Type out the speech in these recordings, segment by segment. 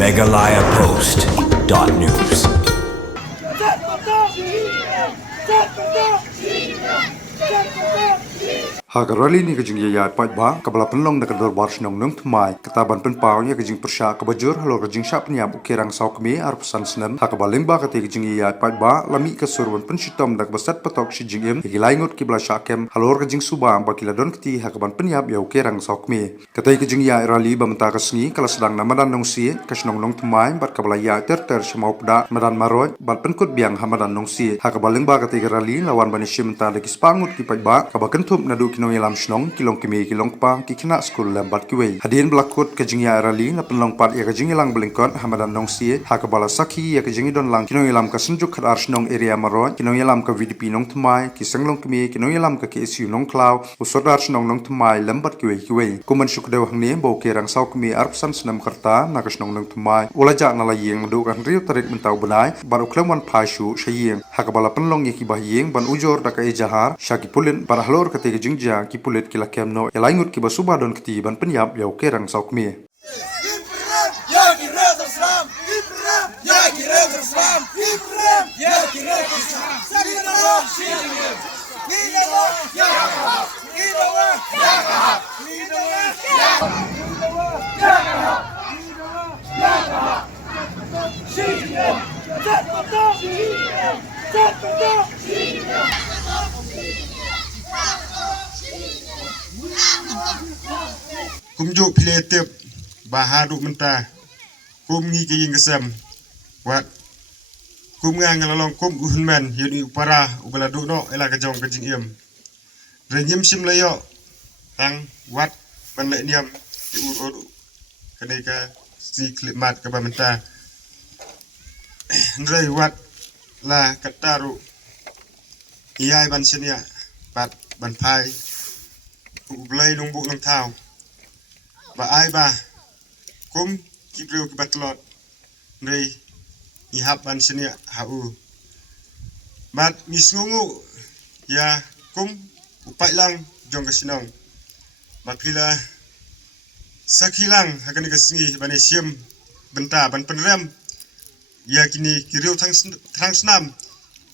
megalayapost.news. Hagarali ni kajing yaya pat ba kabala penlong na kador bar snong nung tumai kataban penpau ni kajing persya kabajur halo kajing syap niam ukirang sauk mi ar pesan senem hakabaling ba kati kajing yaya pat ba lami kesurban pensitom dak basat patok si jingim hilaingut kibla syakem halo kajing subang ba kiladon keti hakaban penyap ya ukirang sauk mi katai kajing yaya rali ba menta kasni kala sedang namadan nong si kasnong nong tumai bat kabala ya ter semau pda madan maroj bat penkut biang hamadan nong si hakabaling ba kati rali lawan bani menta lagi spangut ki pat ba kabakentup nadu kinong yalam snong kilong kimi kilong pa kikina skul lambat kiwe hadin blakut kajing ya rali na penlong pat ya kajing yalang belingkot hamadan nong si hakabala sakhi ya kajing don lang kinong yalam ka senjuk khadar snong area maroj kinong yalam ka VDP nong tmai kisanglong kimi kinong yalam ka KSU nong klaw usodar snong nong tmai lambat kiwe kuman syukdew hangni bo kerang saw kimi arpsan senam karta na kasnong nong tmai ulaja na layeng du kan riu tarik mentau benai baru klemwan phashu shayeng hakabala penlong ya kibahiyeng ban ujor da ka ejahar syaki pulin para halor kate kajing ki pulit kila kemno ya laingut ki basuba don keti ban penyap ya kerang saukmi kumjuk piletip bahadu menta kum ngi ke ying kesem wat kum ngang ngalong kum uhunman yuni upara ubaladu no ela kajong kajing iem renyim sim layo tang wat banle niam diurur kadai ka si klimat ka bamenta ndrai wat la kataru iyai ban senia pat ban pai ublai nungbu nang tau ba ai ba kum kibreu ki batlot nei ni haban senia hau mat misngungu ya kum upai lang jong kasinong mapila sakilang hakan kasngi bane siam benta ban penram ya kini kireu thang snam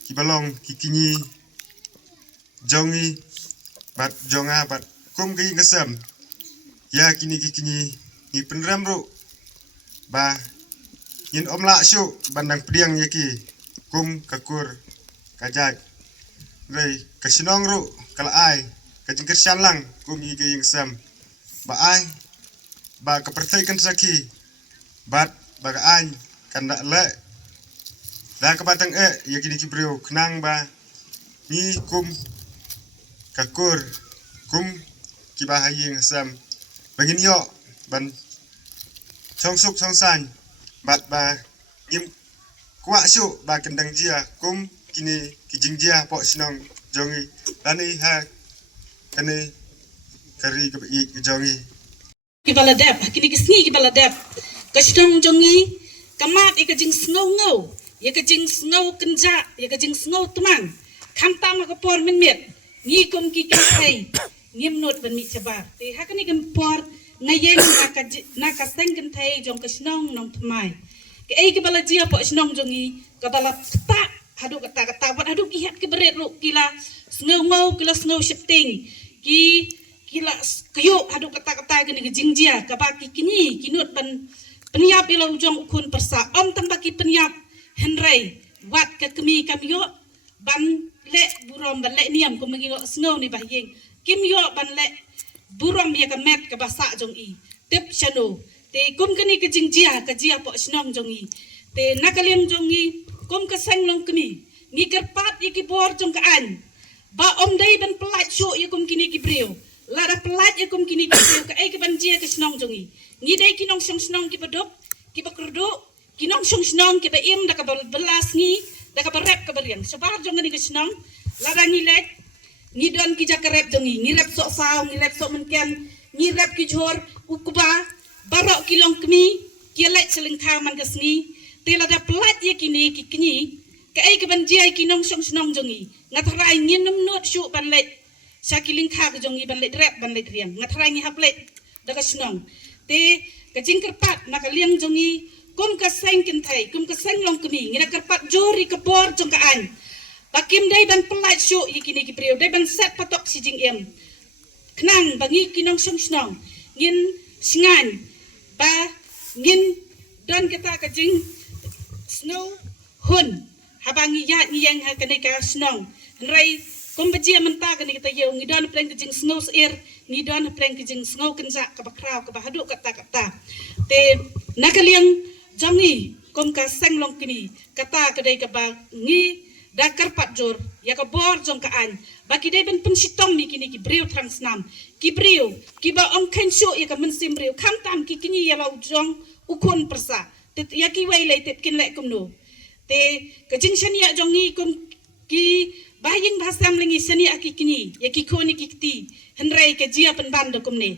ki balong kikini jongi bat jonga bat kum gi ngasam ya kini ni penram ro ba yin omla syu bandang pediang yaki kum kakur kajak rei kasinong ro kala ai kajing kersian lang kum yi ge sam ba ai ba kapertai kan saki bat ba ai kanda le da kabatang yaki ni kibreu knang ba ni kum kakur kum kibahaying sam bangin yo ban songsuk songsan bat ba yim kwa syu ba kendang jia kum kini kijing jia po sinong jongi lani ha kani kari ke jongi kibala dep kini kisni kibala dep kashnong jongi kamat ikajing sngow ya kajing sngow kenja ya kajing sngow teman kamtam ka por min met ni kum ki kai ngim not ban mi chabar te hakani kan por ngayen na ka seng kan thai jong ka snong nong thmai ke ai ke bala jia po snong jongi ka bala ta hadu kata wat hadu ki hat ke beret ru kila sngow kila snow shifting kila kyo hadu kata gani ke jingjia ka ba ki kini kinut ban penyap ilo jong ukun persa om tambah ki penyap henrei wat ke kemi kamyo ban le burom ban le niam ko mengi snow ni bahyeng kim yo ban le burom ya ka met ka basa jong i tip shano te kum kani ke jingjia ka jia po snong jong i te nakalem jong i kum ka sang long kemi ni kerpat iki bor jong ka an ba om dai ban pelat syu ya kum kini ki breu la da pelat ya kum kini ki breu ka ai ke ban jia ke snong jong i ni dai kinong snong ki padok ki bakurdo kinong snong ki ba im da ka belas ni da ka rep ka beriang sebar jong ni ke snong la da ni lek ni don ki jakarep jongi ni rep sok saw ni rep sok menken ni rep ki jor ukuba barok kilong kemi ki lek seling thang man kasni tela da plat ye kini ki kini ka ai ke ban jai kinong snong jongi ngathrai ngin num not syu ban lek sakiling kha ke jongi ban lek rep ban lek riang ngathrai ngi hap lek da ka snong te ka jingker pat na ka liang jongi kum ka seng kin thai kum ka seng long kini ngina karpat jori ka bor jong ka an bakim dai ban pelai syu yikini ki priu dai ban set patok si jing em knang bangi kinong song snong ngin singan ba ngin don kita ka jing snow hun habangi ya ni yang ha kani ka snong rai kum bajia menta kani kita yeu ngidon pleng ka jing snow air ngidon pleng ka jing snow kenja ka bakrau ka bahadu kata te nakaliang jangi kum ka seng long kini kata kadai ka ba ngi dakar pat jor ya ka bor jong ka an baki dai ben pensitong mi kini ki breu transnam ki breu ki ba om khen sho ya ka men sim breu kham tam ki kini ya ba jong ukon persa te ya ki wai lai te kin le kum no te ka jing shania jong ni kum ki baying bahasam lengi shania ki kini ya ki khoni ki ti henrai ka jia pen ban do kum ne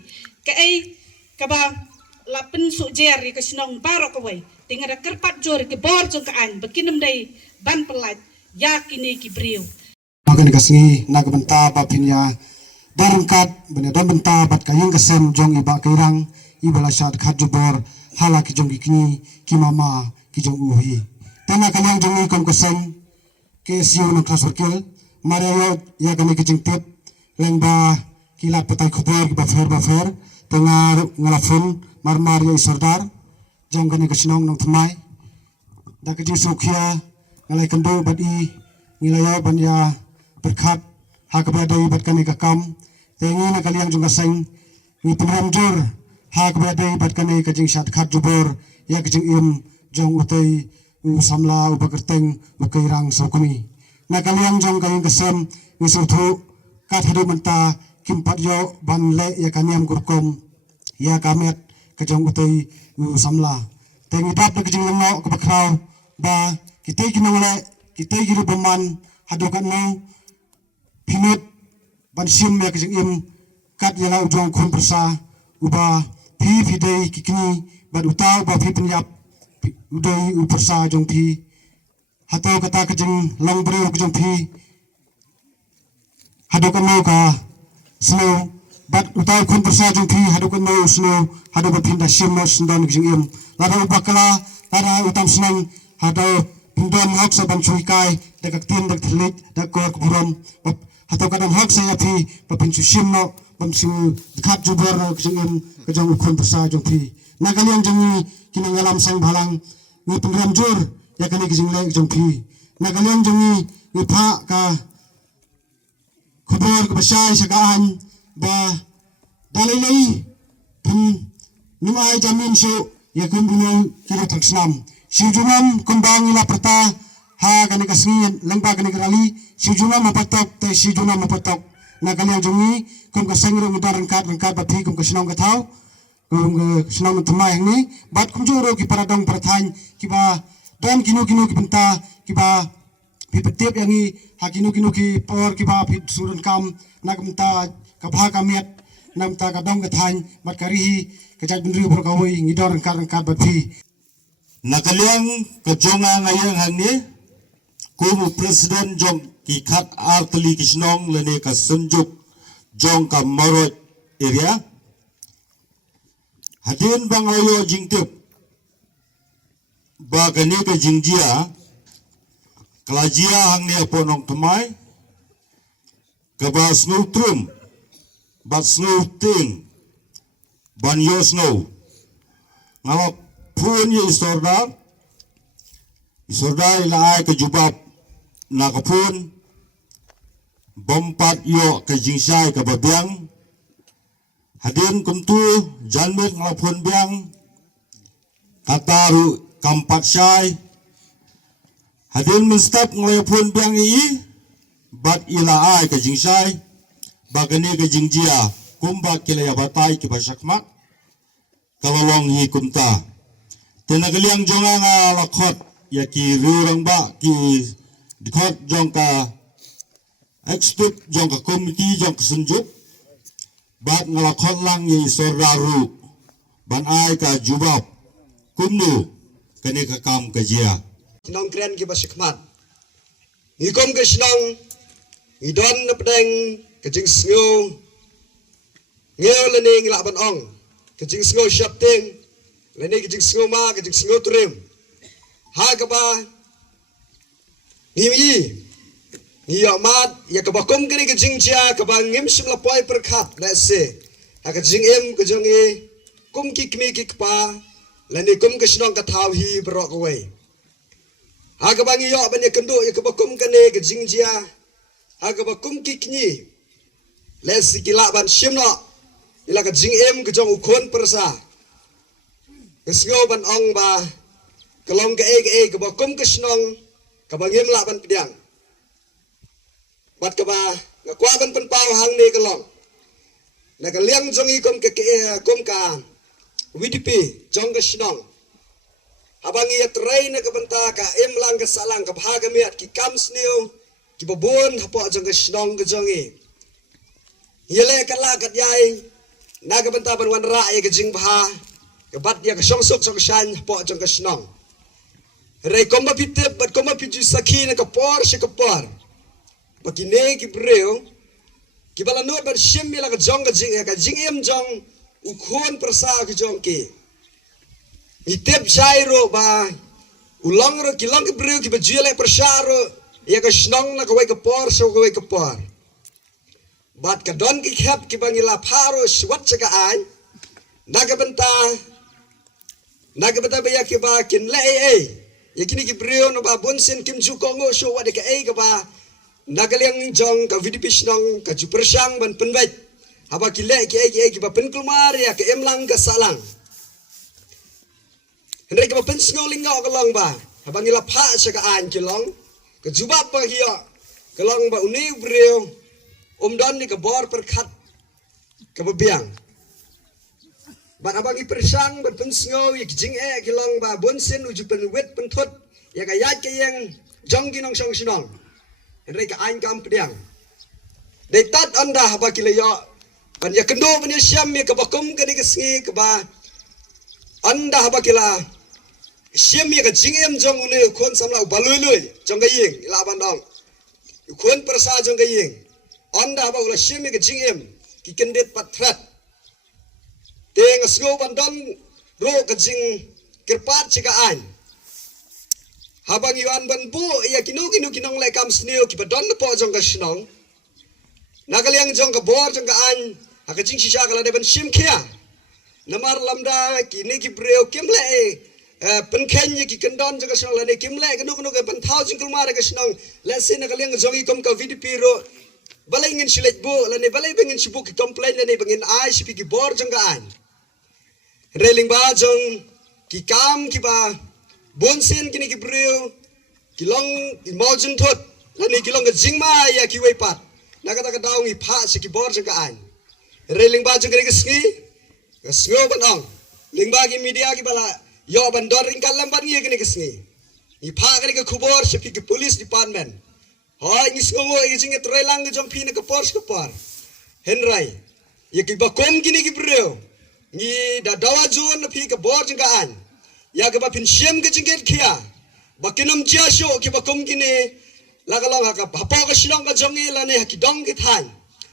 ka ai ka ba la pen su jer ya ka snong baro ka wai tinga da karpat jor ki bor jong ka an bakinam dai ban pelat yakini ki brio makan kasih naga benta bapinya darangkat benda don benta bat kayang kesem jong iba kairang ibala syat khat jubor hala ki jong kini ki mama ki jong uhi tana kaliang jong ikom kesem ke siu no klasorkel mario ya kami ki jing tip lengba kilat petai khobor ba fer tengah ngalafun marmar ya sordar jong kani kesinong nong tmai da ki sukhia ngalai kendo badi ngilayo banya berkat hak badai bat kani kakam tengi na kaliang jung kaseng ni penramjur hak badai bat kani kajing syat khat jubor ya kajing im jong utai samla upakerteng ukairang sokumi na kaliang jong kayang kesem ni surthu kat hidu menta kimpat yo banle ya kaniam kurkom ya kamet kajong utai samla tengi dap na kajing lengo kebakrau ba kita kinang le kita giru beman hadukan no pinut ban sim ya kajing im kat yala ujong kun persa uba pi dei kikini bad utau ba pi penyap udai u persa jong pi hatau kata kajing long breu kajong pi hadukan no ka snow bad utau kun persa jong pi hadukan no snow hadu ba pinda sim no sendon kajing im lada ubakala lada utam senang hadau Pindon hak sa ban kai dakak tin dak thlit dak ko kuburam hato kadam hak sa yapi papin susim no bam su khat jubor no kjengem kjong ukon persa jong pi nagaliang jong kinang alam sang balang ni pengram jur ya kani kjeng le jong pi nagaliang jong ni pha ka kubur ka basai sagaan ba dalai pun numai jamin su ya kumbunu kira taksnam Sujunam kumbang ila perta ha kani kasngin lengba kani kerali sujunam mapatok te sujunam mapatok na kaliang jongi kum kaseng ro ngidar rengkat bapi kum kasinong kathau kum kasinong tmai ni bat kum joro ki paradong perthan ki ba don kinu ki benta ki ba pi petip yangi ha kinu ki por ki ba pi surun kam na kumta ka bha kamiat namta ka dong kathan bat karihi kajak bindri bor kawoi ngidar rengkat bapi Nakaliang kejonga ngayang hangni kumu presiden jong kikat arteli kisnong lene ka senjuk jong ka marot area hadin bang ayo jingtip ba kani ka jingjia kelajia hangni aponong temai ka ba snow trum ba snow ting ban yo snow ngawak pun ye isordar ila ay kajubap na kapun bompat yo kajingsay kababyang hadin kumtu janmit ngapun byang kataru kampat syay hadin menstap ngapun byang i bat ila ay kajingsay bagani kajingjia kumba kilaya batay kibasakmak kalawang hi kumta tenagaliang jonga nga lakot ya ki rurang ba ki dikot jong ka expert jong ka committee jong ka senjuk bat nga lakot lang ye soraru ban ay ka jubab kumnu kani ka kam ka jia Sinong kren ki basikmat ngikom ke sinong idon na pedeng kajing sngo ngeo leni ngila ban ong kajing sngo shapting lani ke jing sngoma ke jing sngotrem ha ka ba ni mat ya ka ba kom ke jing chia ka ba ngim sim la poi per khat la se ha ka jing em ke jong e kum ki kmi ki pa lani kum ke snong ka thau hi bro ko we ha ka ba ngi yo ban ya kendo ya ka ba kum ke ne ke jing chia ha ka ba kum ki kni le si ki la ban sim no ila ka jing em ke jong u khon per sa ke sngo ban ong ba kalong ke e ke ba kum ke snong ka ba ngim la ban pdiang bat ka ba nga kwa ban pen pau hang ne kalong na ka liang jong i kom kom ka WDP jong ka snong abangi ya trai na ka banta ka em lang ka salang ka bhaga miat ki kam sneu ki babon hapo jong ka snong ka jong i yele ka la kat yai na ka banta ban wan ra ye ka jing bha ka bat ya ka song sok song shan hapo jong ka snong rei komba pitep bat komba piju sakhi na ka por se ka por bakine ki breu ki bala no ban shim la ka jong ka jing em jong u khon prasa ki jong ki itep jai ro ba ulang ro ki lang ki breu ki ba jule prasa ro ya ka snong na ka wai ka por so ka wai ka por bat ka don ki khap ki bangila pharo swat cha ka ai na ka banta ba ya ki ba kin le ya kini ki breu no ba bonsen kim ju ko ngo so wa de ka ka ba nagaliang jong ka VDP snong ka ju persang ban penbet haba ki le ki ba pen kulmar ya ka emlang ka salang hendai ka ba pen sngoling ngo ka long ba haba ngila pha sa ka an ki long ka ju ba pa hiya ka long ba uni breu don ni ka bor per khat ka ba biang ba haba ngi persang ban pen sngo ki jing ki long ba bonsen uju pen wet pen thot ya ka ya ke yang jong ki nong song snong mereka angkam pedang. Detat anda haba kilaya. Ban ya kendo ban ya syam ya kabakum ke digesngi keba. Anda haba kila. Syam ya ka jingem jong une khon samla balului jong gaying ila bandong. Khon persa jong gaying. Anda haba ula syam ya ka jingem ki kendet patrat. Teng asgo bandong ro ka jing kirpat cikaan. Habang iwan ban bu ya kinong le kam sneo ki badon po jong ka snong nagaliang jong ka bor jong ka an ha ka jing shisha kala de ban sim khia namar lamda ki ne ki breu kim le pen khen ki kendon jong ka snong la ne kim le kanu ka ban thau jing kul mare ka snong le sin nagaliang jong i kom ka VDP ro balai ngin silet bu la ne balai bengin sibu ki complain la ne bengin ai sipi ki bor jong ka an reling ba jong ki kam ki ba bonsen kini ki breu kilong imagine thot lani kilong ka jingma ya ki wei pat nakata ka daung i pha se ki bor jang ka an reling ba jang ka sngi ka sngo ban ong lingba ki media ki bala yo ban dor ring kalam ban ye kini ka sngi i pha ka khubor se ki police department hoi ni sngo i jing tre lang jong phi na ka por ka par henrai ye ki ba kom kini ki breu ni da dawa juan na phi ka bor jang ka an ya ke ba pin shem ke jingget khia ba kinam chia sho ke ba kom kine la ka long ha ka pa ka shilong ka jongi la ne ki dong ki than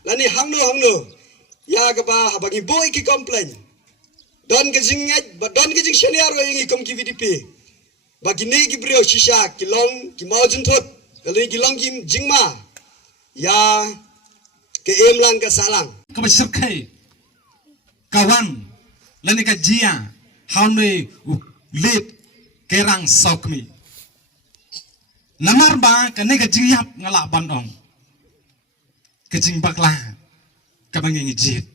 la ne hang no ya ke ba ha ba ki boy ki complain don ke jinget ba don ke jing senior ro ngi kom ki VDP ba ki ne ki brio shisha ki long ki mau jun thot ka le ki long ki jingma ya ke em lang ka salang ka ba sir khai kawan la ne ka jia how ne lit kerang saukmi namar ba kane ka jingyap ngala bandong ke jing bakla ka bangi jit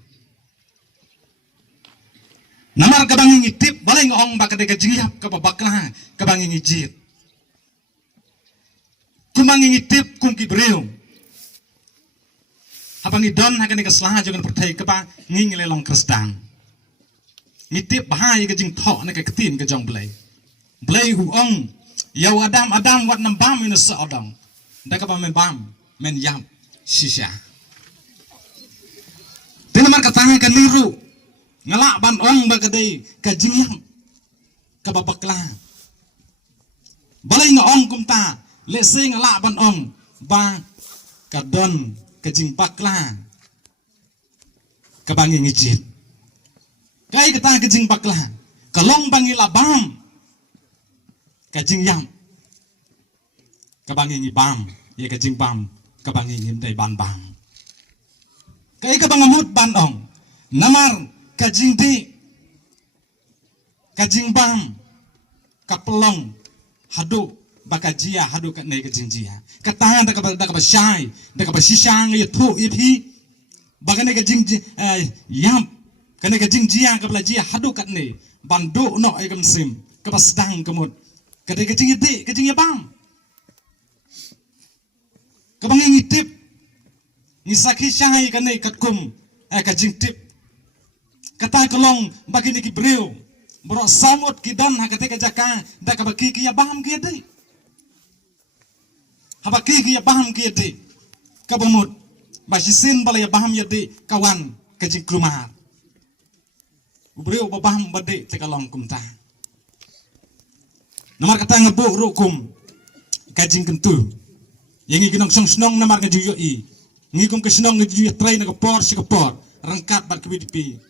namar ka bangi tip balai ngong ba ka jingyap ka bakla ka bangi jit kumangi tip kum ki breu abangi don ha kane ka slah jogan perthai ka ba nging le long kristan mitip bahaya ke jing thok na ke ketin ke jong blai hu ong yaw adam wat nam bam in sa odong da ka ba men bam men yam shisha tinamar ka tang ka liru ngala ban ong ba ka dei ka jing yam ka ba bakla balai nga ong kum ta le se ngala ban ong ba ka don ka jing bakla ka bangi ngijit kai kata ke jing bakla kalong bangi labam kajing yam kabangi ngi bam ye kajing bam kabangi ngi dai ban bam kai kabangamut ban ong namar kajing di kajing bam kapelong hadu bakajia hadu kat nei kajing jia katahan da ka shai da ka shisang ye thu ipi bagane kajing yam kana kajing jia ka jia hadu kat nei bandu no ai kam sim ka sedang kemut kadai kajing di kajing ya bam kabangi ngitip ngisaki shai ka nei katkum kajing tip kata kolong bagi ni kibreu bro samut kidan hakate ka jaka da ka baki ki ya bam ki dei habaki ki ya bam ki dei ka bomut basisin bala ya bam ya dei kawan kajing krumar ubreu ba bam bade te kalong kumta namar kata ngabu rukum kajing kentu yang ikinong song namar ngajuyo i ngikum kesenong ngajuyo tray na kapor si kapor rangkat bat kwidipi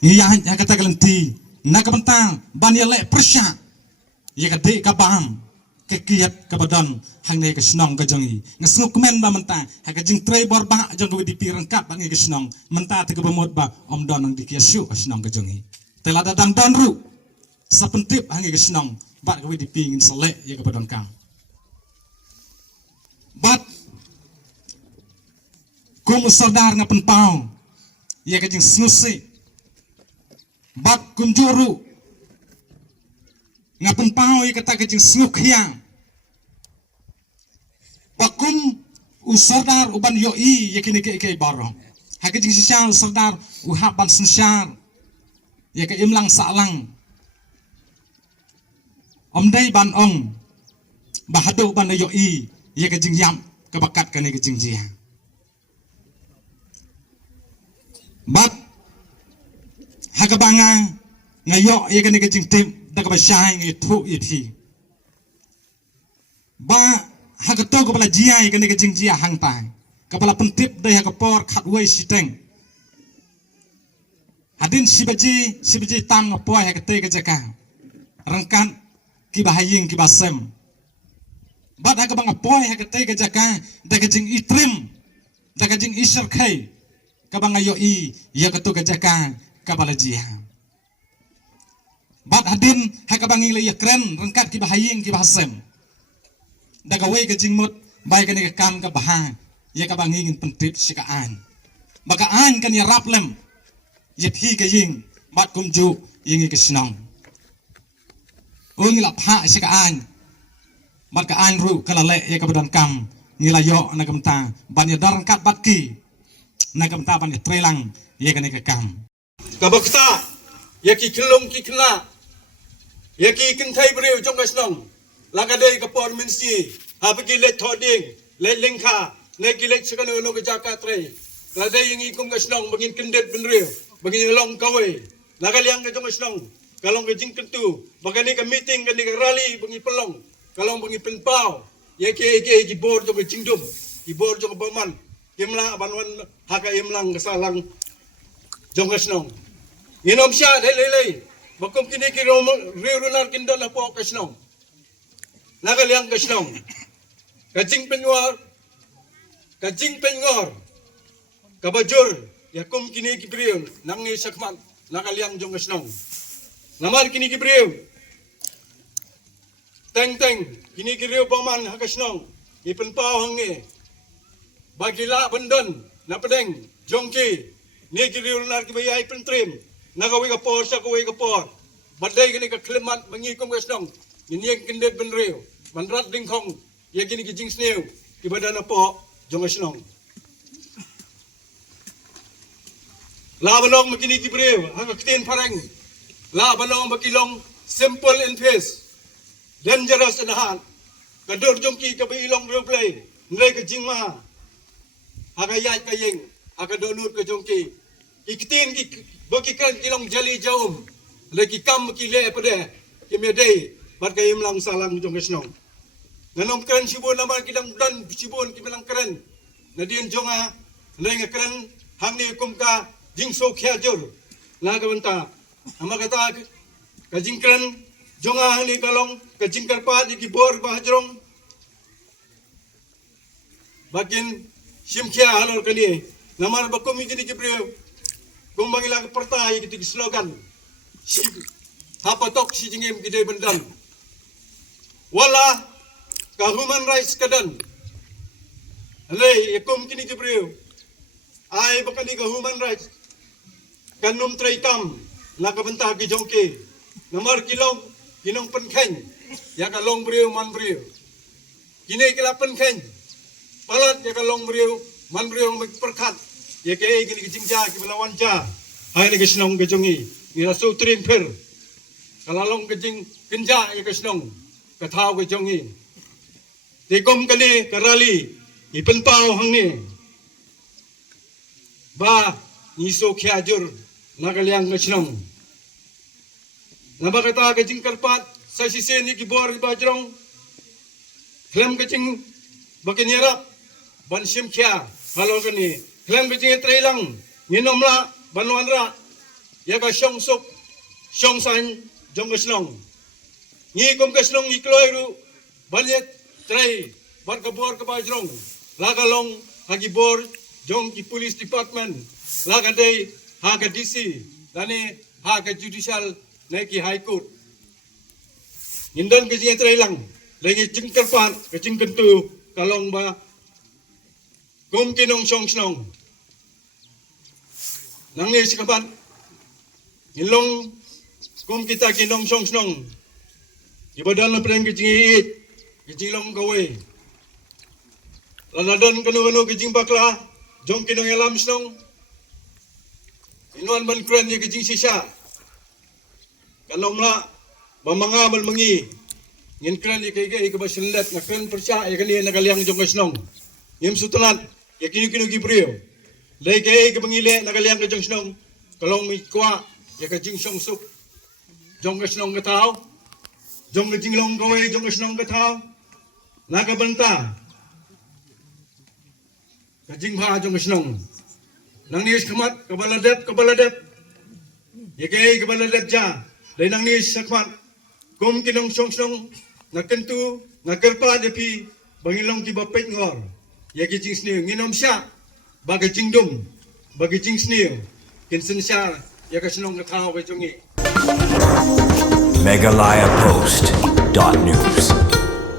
iya kata kalenti na kabantang ban ya le persya ya kade kabam kekiat kabadan hang ne kesenong kajongi ngasnuk men ba mentang ha kajing tray bor ba jong kwidipi rangkat ban ngi kesenong menta te kabamot ba om don nang dikiasu kesenong kajongi tela dadang don ru sapentip hang ngi kesenong bat kwidipi ngin selek ya kabadan kang bat kum sardar ngapen pau ya kajing snusi bat kum juru ngapen pau ya kata kajing snuk hiang bakum usardar uban yoi ya kini ke barong ha kajing sisal sardar uhaban sensar ya ke imlang salang omdai ban ong bahado ban yoi ya kajing yam kebakat kani kajing jia bat hagabanga ngayo ya kani kajing tim da ka bashay ngi thu ithi ba hagato ko pala jia ya kani kajing jia hang tai kapala pentip dai hagapor khatwai siteng adin sibaji tam ngapoy hagate ka jaka rangkan ki bahaying ki basem bat hagabang apoy hagate ka jaka da kajing itrim da kajing isar kai kabang ayo i ya katu ka jaka kabala jia bat hadin hakabang ila ya kren rangkat ki bahaying ki bahasem daga wei kajing mut bai kan ka kam ka baha ya kabang ingin pentip sikaan baka an kan ya raplem ya phi ka ying bat kumju yingi ka sinong ung la pha sikaan bat ka an ru kala le ya kabadan kam ngila yo na kamta ban ya darangkat bat ki na kamta ban ya trelang ya kan ka kam kabakta yaki kelong ki kena yaki kentai breu jong kasnong lagadai kapor minsi habagi let thoding let lingkha ne kilet sekano no jaka tre ladai yang ikum kasnong bangin kendet benreu bangin long kawe lagaliang ka jong kasnong kalong ka jing kentu bagani ka meeting ka ni ka rally bangi pelong kalong bangi penpau yaki board jong jingdum ki board jong baman imla banwan haka imlang kasalang jong kasnong Inom siya, lelelay. Bakum kini rirunar kindon na po kasnong. Nagaliang kasnong. Kajing penwar. Kabajur. Yakum kini kibriyon. Nang ni sakman. Nagaliang jong kasnong. Namar kini kibriyon. Teng. Kini kibriyo paman hakasnong. Ipenpaw hangi. Bagila bendon. Napadeng. Jongki. Ni kibrirunar kibayay pentrim. Nagawi ka por sa kuwi ka por badai kini ka klemat bangi kom kasnong ini kendet benreu manrat dingkong ya kini ki jing sneu ki badana po jong kasnong la banong makini ki breu ha kten parang la banong makilong simple in face dangerous in hand kador jong ki ka bilong breu play nlai ka jing ma ha ka yat ka yeng ha ka donut ka jong ki ikten ki bagi kan kilong jali jaum lagi kam kile pada kemedai bat kay imlang salang jong kasnong nanom kran sibon naman kidang dan sibon kibelang kran nadien jonga nai ngakran hangni kum ka jing so khya jor na kabanta ama kata kajingkran jonga ni kalong kajingkar pa di kibor bahajrong bakin simkia halor kali namar bakom ikini kibriyo gumbang ilang pertai gitu slogan hapatok si jingim gede bendan wala ka human rights kadan alay yakum kini kibriyo ay bakali ka human rights kanum traitam nakabenta ki jongke namar kilong kinong penken ya kalong briyo man briyo kini kila penken palat ya kalong briyo man briyo magperkat ya kaya gini kejingja ki belawan ja hai ni kesnong kejongi ira sutrin per kalalong kejing kenja ya kesnong katau kejongi dekom kali karali ipenpau hang ni ba niso khiajur nagaliang kesnong naba kata kejing karpat sa sisen ni kibor bajrong klem kejing bakin yarap ban sim khia halo kani klem kejing trailang nginomla banwanra ya ka syong sok syong san jong kesnong ngi kom kesnong ikloiru banyet trai bar kabor ka bajrong lagalong hagibor jong ki police department lagadai haga DC dani haga judicial naiki high court indon kejing trailang lagi jingkar pan kejing kentu kalong ba kum kinong syong snong nang ni sikapan ilong kum kita kinong syong snong ibadan na preng kejing long gawe lanadon kanu kejing bakla jong kinong yalam snong inuan ban kren ni kejing sisa kanomla mamanga malmangi ngin kren ni kay ka basinlet na kren persya ya kani nagaliang jong snong ngim sutulat ya kinu gibriyo lay kay ka bangile nagaliang ka jong snong kalong mi kwa ya ka jing song sup jong snong katao jong jing long gawe jong snong katao nakabanta ka jing ha jong snong nang niis kamat kabaladep ya kay kabaladep ja lay nang niis sakmat kum kinong song snong nakentu nakerpa depi bangilong ki bapet ngor ya ki jing snew nginom sya baga jingdum bagi jing snew kinsen sya ya ka snong katao ka jongi MegalayaPost.news